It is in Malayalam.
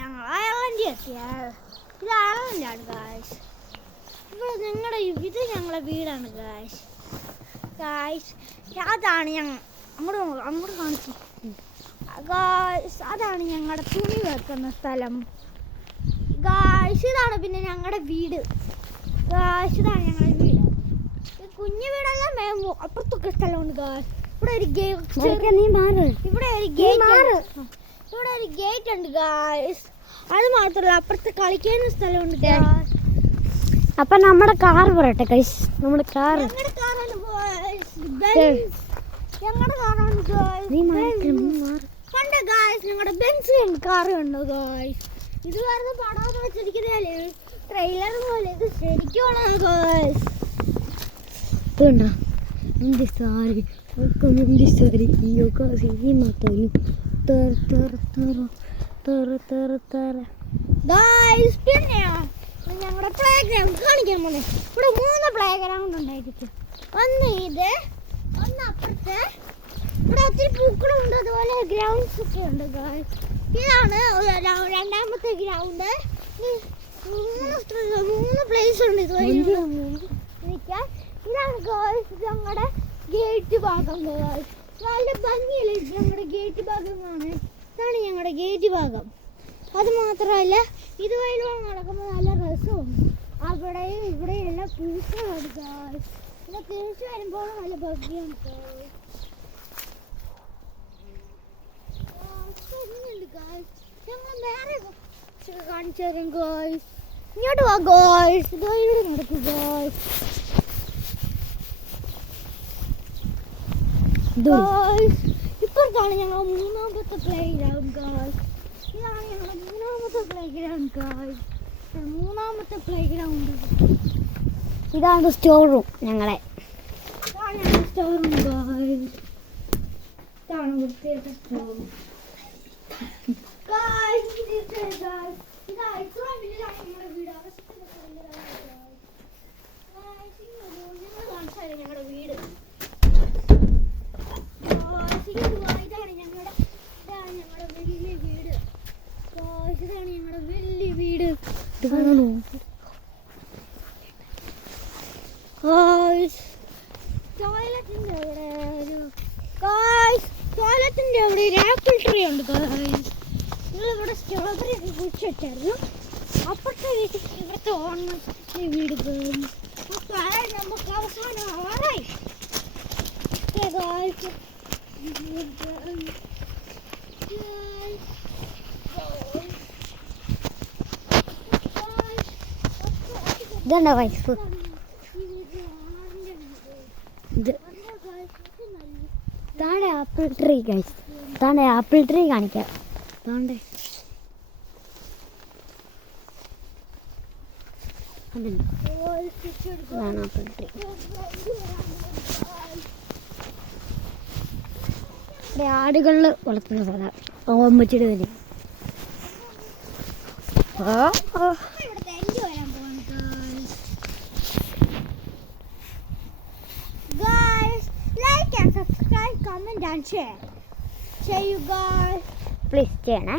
ഞങ്ങൾ അയർലൻഡിൽ എത്തിയത്. ഇത് അയർലൻഡാണ് ഗായ്സ്. ഇവിടെ നിങ്ങളുടെ ഇത് ഞങ്ങളുടെ വീടാണ് ഗായ്സ്. അതാണ് ഞങ്ങൾ അങ്ങോട്ട് കാണിച്ചു ഗായ്സ്. അതാണ് ഞങ്ങളുടെ തുണി വെക്കുന്ന സ്ഥലം ഗായ്സ്. ഇതാണ് പിന്നെ ഞങ്ങളുടെ വീട് ഗായ്സ്. ഇതാണ് ഞങ്ങളുടെ വീട്. കുഞ്ഞു വീടെല്ലാം മേമോ അപ്പുറത്തൊക്കെ സ്ഥലമുണ്ട് ഗായ്സ്. ഇവിടെ ഒരു ഗേറ്റ് ഉണ്ട് ഗായ്സ്. അത് മാത്രമല്ല അപ്പുറത്ത് കളിക്കാനും സ്ഥലമുണ്ട് ഗായ്സ്. അപ്പൊ നമ്മുടെ കാർ പറയട്ടെ ഗൈസ്. നമ്മുടെ കാർ ഞങ്ങളുടെ കാറാണ് കണ്ടോ ഗായ്സ്. ഞങ്ങളുടെ ബെൻസ് കാറ് കണ്ടോ ഗായ്സ്. ഇത് വേറെ പടം വെച്ചിരിക്കുന്നതല്ലേ, ട്രെയിലർ പോലെ. ഇത് ശരിക്കും ഗായ്സ്. ഇതുണ്ടോ എന്ത് സാരി പിന്നെ ഞങ്ങളുടെ പ്ലേ ഗ്രൗണ്ട് കാണിക്കാൻ പോണേ. ഇവിടെ 3 പ്ലേ ഗ്രൗണ്ട് ഉണ്ടായിരിക്കും. ഒന്ന് ഇത്, ഒന്ന് അപ്പുറത്ത്. ഇവിടെ ഒത്തിരി പൂക്കളുണ്ട്, അതുപോലെ ഗ്രൗണ്ട്സ് ഒക്കെ ഉണ്ട് ഗായ്സ്. ഇതാണ് രണ്ടാമത്തെ ഗ്രൗണ്ട്. 3 പ്ലേസ് ഉണ്ട് ഇതുവരെ ഇരിക്കാൻ. ഇതാണ് ഗായ്സ് ഞങ്ങളുടെ ഗേറ്റ് ഭാഗം ഗായ്സ്. നല്ല ഭംഗിയല്ലേ ഞങ്ങളുടെ ഗേറ്റ് ഭാഗമാണ്. ഇതാണ് ഞങ്ങളുടെ ഗേറ്റ് ഭാഗം. അത് മാത്രമല്ല ഇതുവഴിയിലൂടെ നടക്കുമ്പോൾ നല്ല രസവും. അവിടെയും ഇവിടെയും എല്ലാം പൂക്കളാണ് ഗായ്സ്. പിന്നെ തിരിച്ചു വരുമ്പോൾ നല്ല ഭംഗിയാണ് ഗായ്സ്. ഞങ്ങൾ വേറെ കാണിച്ചു തരാം ഗായ്സ്. ഇങ്ങോട്ട് വാ ഗായ്സ്. ഇവിടെ നടക്കും ഗായ്സ്. ഇപ്പുറത്താണ് ഞങ്ങൾ 3ാമത്തെ പ്ലേ ഗ്രൗണ്ട് ഗായ്സ്. ഇതാണ് ഞങ്ങളുടെ 3ാമത്തെ പ്ലേ ഗ്രൗണ്ട് ഗായ്സ്. 3ാമത്തെ പ്ലേ ഗ്രൗണ്ട്. ഇതാണ് സ്റ്റോർ റൂം ഞങ്ങളെ. ഇതാണ് ഞങ്ങളുടെ സ്റ്റോർ റൂം ഗായ്സ്. ഇതാണ് വൃത്തിയായിട്ട സ്റ്റോർ റൂം ഗായ്സ്. ഇതാ ഇത്രയും വലുതാണ് ഞങ്ങളുടെ വീട്. ഞങ്ങളുടെ വീട് ഇതാണ് ഞങ്ങളുടെ വലിയ വീട്. ഇതാണ് ഞങ്ങളുടെ വലിയ വീട്. ടോയ്ലറ്റിന്റെ അവിടെ ഒരു ആപ്പിൾ ട്രീ ഉണ്ട് ഗായ്സ്. ഞങ്ങളിവിടെ സ്ട്രോബെറി ഒക്കെ കുഴിച്ച് വെച്ചായിരുന്നു. അപ്പുറത്തെ വീട്ടിൽ ഇവിടുത്തെ ഓണത്തെ വീട് ഗായ്സ്. നമുക്ക് അവസാനം ആറായി ഗായ്സ്. ഇതുണ്ടോ വൈഫ്? ഇത് താഴെ ആപ്പിൾ ട്രീ ഗൈസ്. താഴെ ആപ്പിൾ ട്രീ കാണിക്കാം. താണ്ടേ അതാണ് ആപ്പിൾ ട്രീ. ഇവിടെ ആടുകളിൽ വളർത്തുന്ന സ്ഥലം. ഓമ്മച്ചിട്ട് തന്നെ. Like and subscribe, comment and share. See you guys. Please ചെയ്യണേ.